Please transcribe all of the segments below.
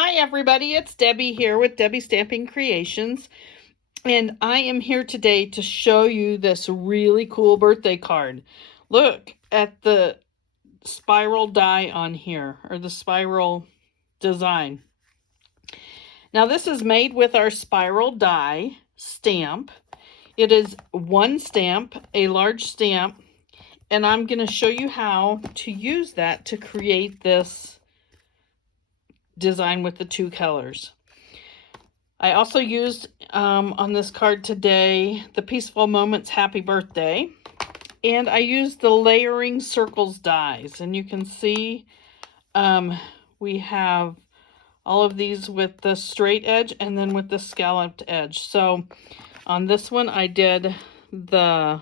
Hi everybody, it's Debbie here with Debbie Stamping Creations, and I am here today to show you this really cool birthday card. Look at the spiral die on here, or the spiral design. Now this is made with our spiral die stamp. It is one stamp, a large stamp, and I'm going to show you how to use that to create this design with the two colors. I also used on this card today the Peaceful Moments Happy Birthday, and I used the Layering Circles dies, and you can see we have all of these with the straight edge and then with the scalloped edge. So on this one I did the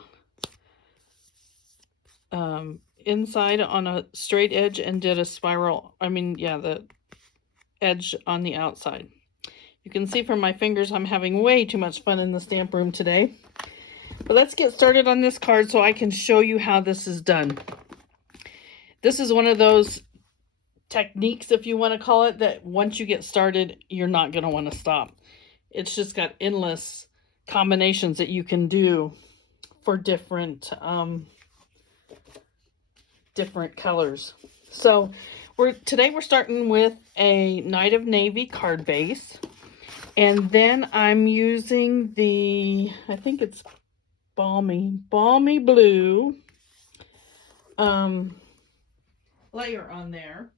inside on a straight edge and did a spiral, the edge on the outside. You can see from my fingers I'm having way too much fun in the stamp room today. But let's get started on this card so I can show you how this is done. This is one of those techniques, if you want to call it, that once you get started, you're not going to want to stop. It's just got endless combinations that you can do for different colors. So today we're starting with a Night of Navy card base. And then I'm using the, I think it's Balmy Blue layer on there.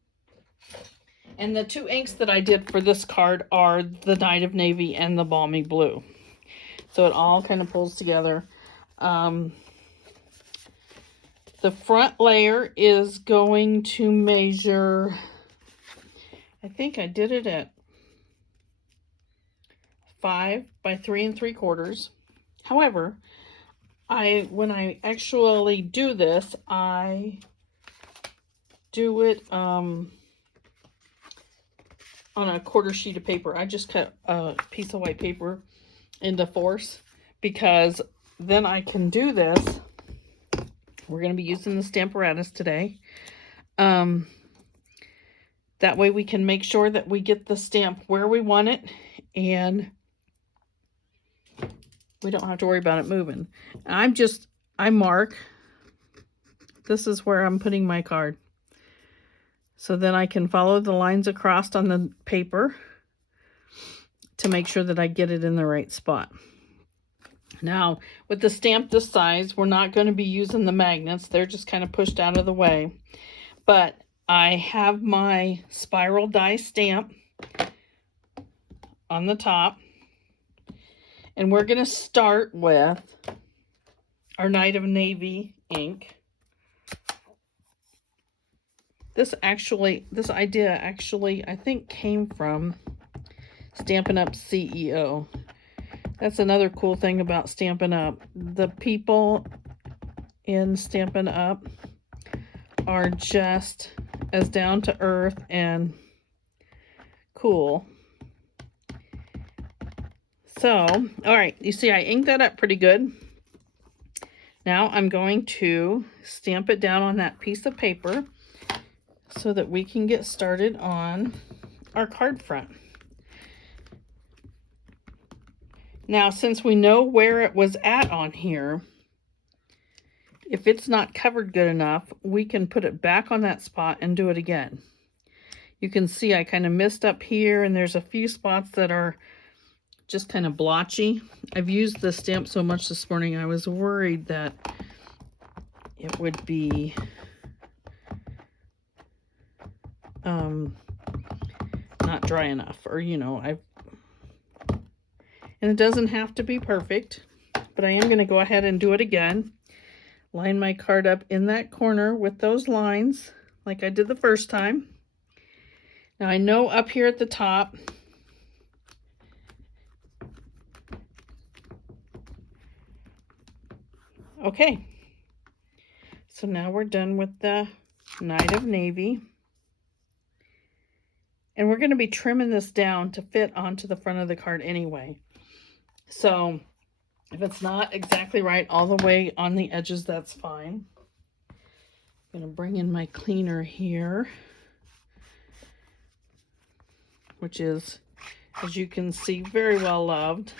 And the two inks that I did for this card are the Night of Navy and the Balmy Blue. So it all kind of pulls together. The front layer is going to measure, I think I did it at 5 by 3 3/4. However, when I actually do this, I do it on a quarter sheet of paper. I just cut a piece of white paper into 4s because then I can do this. We're going to be using the Stamparatus today. That way we can make sure that we get the stamp where we want it, and we don't have to worry about it moving. I mark, this is where I'm putting my card. So then I can follow the lines across on the paper to make sure that I get it in the right spot. Now, with the stamp this size, we're not going to be using the magnets. They're just kind of pushed out of the way. But I have my spiral die stamp on the top. And we're going to start with our Night of Navy ink. This idea actually, I think, came from Stampin' Up CEO. That's another cool thing about Stampin' Up. The people in Stampin' Up are just as down to earth and cool. So, all right, you see I inked that up pretty good. Now I'm going to stamp it down on that piece of paper so that we can get started on our card front. Now, since we know where it was at on here, if it's not covered good enough, we can put it back on that spot and do it again. You can see I kind of missed up here, and there's a few spots that are just kind of blotchy. I've used the stamp so much this morning, I was worried that it would be not dry enough, or and it doesn't have to be perfect, but I am going to go ahead and do it again. Line my card up in that corner with those lines like I did the first time. Now I know up here at the top, okay, so now we're done with the Night of Navy. And we're going to be trimming this down to fit onto the front of the card anyway. So if it's not exactly right all the way on the edges, that's fine. I'm going to bring in my cleaner here. which is, as you can see, very well loved.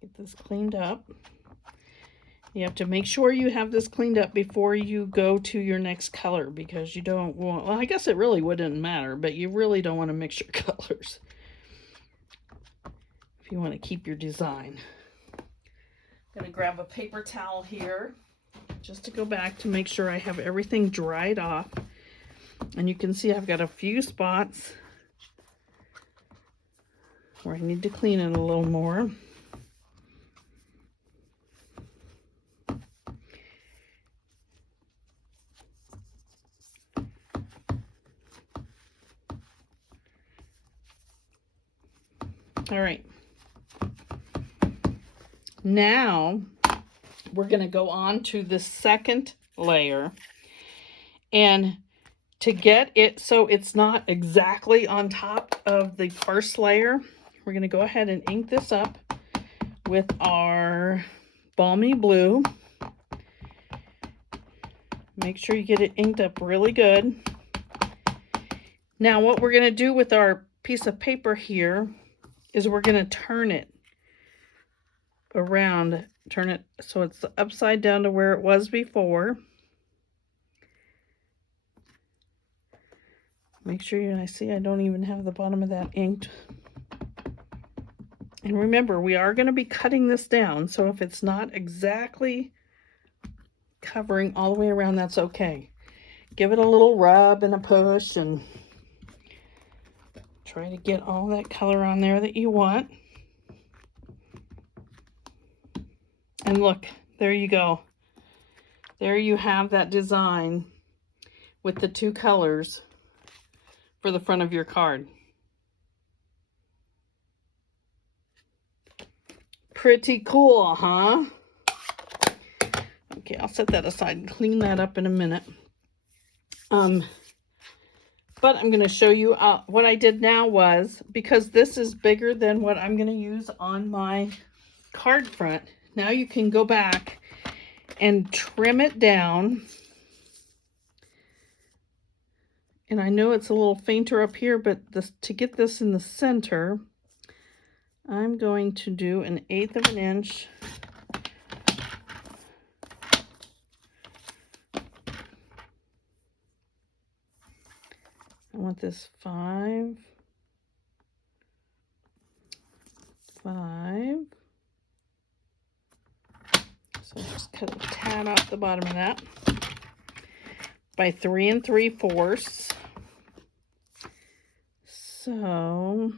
Get this cleaned up. You have to make sure you have this cleaned up before you go to your next color, because you don't want, well, I guess it really wouldn't matter, but you really don't want to mix your colors if you want to keep your design. I'm going to grab a paper towel here just to go back to make sure I have everything dried off. And you can see I've got a few spots where I need to clean it a little more. All right, now we're going to go on to the second layer, and to get it so it's not exactly on top of the first layer, we're going to go ahead and ink this up with our Balmy blue. Make sure you get it inked up really good. Now what we're going to do with our piece of paper here is we're going to turn it around, turn it so it's upside down to where it was before. Make sure I see I don't even have the bottom of that inked. And remember, we are going to be cutting this down, so if it's not exactly covering all the way around, that's okay. Give it a little rub and a push and try to get all that color on there that you want. And look, there you go. There you have that design with the two colors for the front of your card. Pretty cool, huh? Okay, I'll set that aside and clean that up in a minute. But I'm going to show you what I did now was, because this is bigger than what I'm going to use on my card front, now you can go back and trim it down. And I know it's a little fainter up here, but to get this in the center, I'm going to do 1/8 of an inch. I want this 5. So just cut a tad off the bottom of that by 3 3/4. So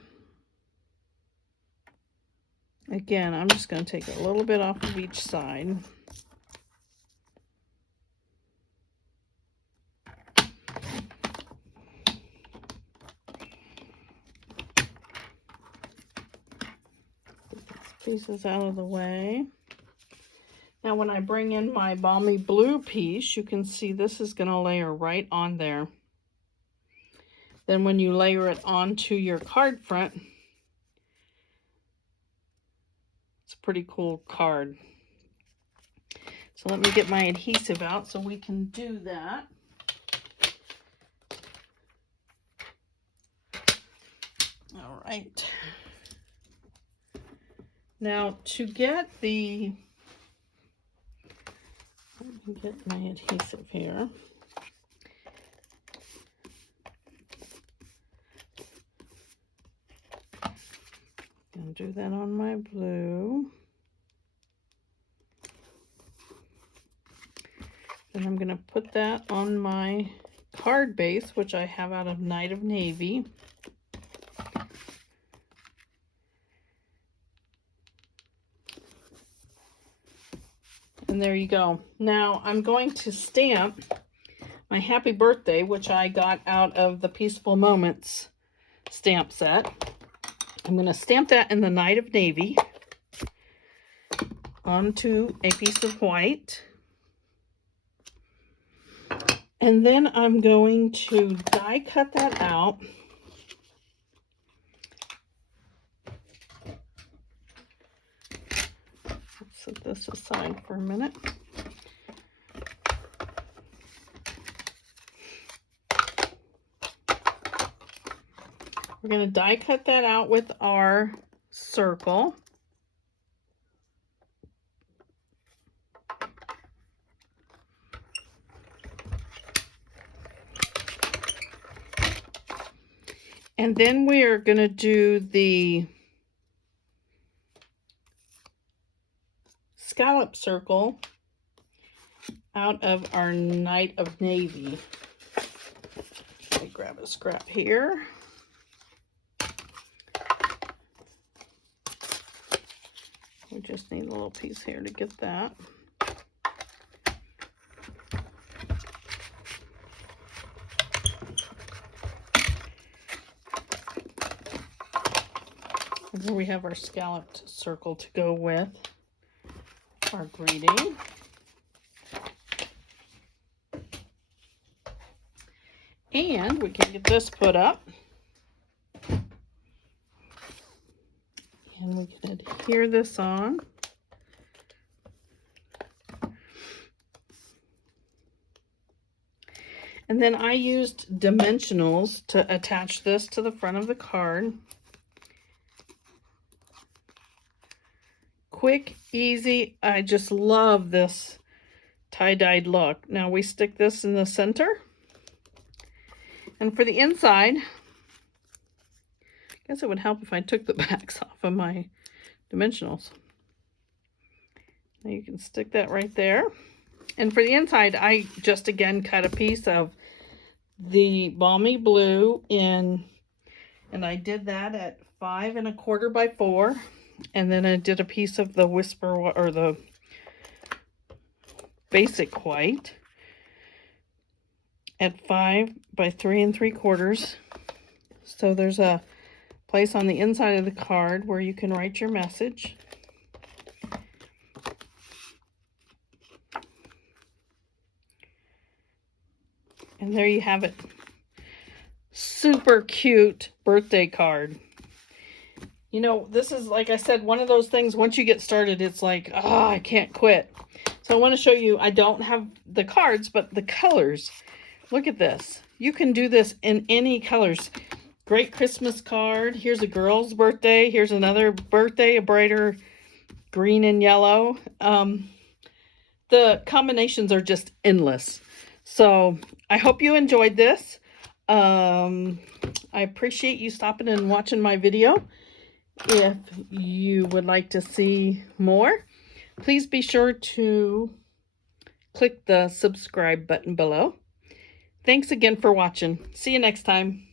again, I'm just going to take a little bit off of each side. Pieces out of the way. Now when I bring in my Balmy blue piece, you can see this is going to layer right on there. Then when you layer it onto your card front, it's a pretty cool card. So let me get my adhesive out so we can do that. All right. Now to get the, let me get my adhesive here. And do that on my blue. Then I'm going to put that on my card base, which I have out of Night of Navy. And there you go. Now I'm going to stamp my Happy Birthday, which I got out of the Peaceful Moments stamp set. I'm going to stamp that in the Night of Navy onto a piece of white. And then I'm going to die cut that out. set this aside for a minute. We're going to die cut that out with our circle. And then we are going to do the scallop circle out of our Night of Navy. Let me grab a scrap here. We just need a little piece here to get that. And here we have our scalloped circle to go with our greeting. And we can get this put up. And we can adhere this on. And then I used dimensionals to attach this to the front of the card. Quick, easy. I just love this tie-dyed look. Now we stick this in the center. And for the inside, I guess it would help if I took the backs off of my dimensionals. Now you can stick that right there. And for the inside, I just again cut a piece of the Balmy blue in, and I did that at 5 1/4 by 4. And then I did a piece of the Whisper, or the basic white at 5 by 3 3/4. So there's a place on the inside of the card where you can write your message. And there you have it. Super cute birthday card. You know, this is, like I said, one of those things, once you get started, it's like, oh, I can't quit. So I want to show you, I don't have the cards, but the colors. Look at this. You can do this in any colors. Great Christmas card. Here's a girl's birthday. Here's another birthday, a brighter green and yellow. The combinations are just endless. So I hope you enjoyed this. I appreciate you stopping and watching my video. If you would like to see more, please be sure to click the subscribe button below. Thanks again for watching. See you next time.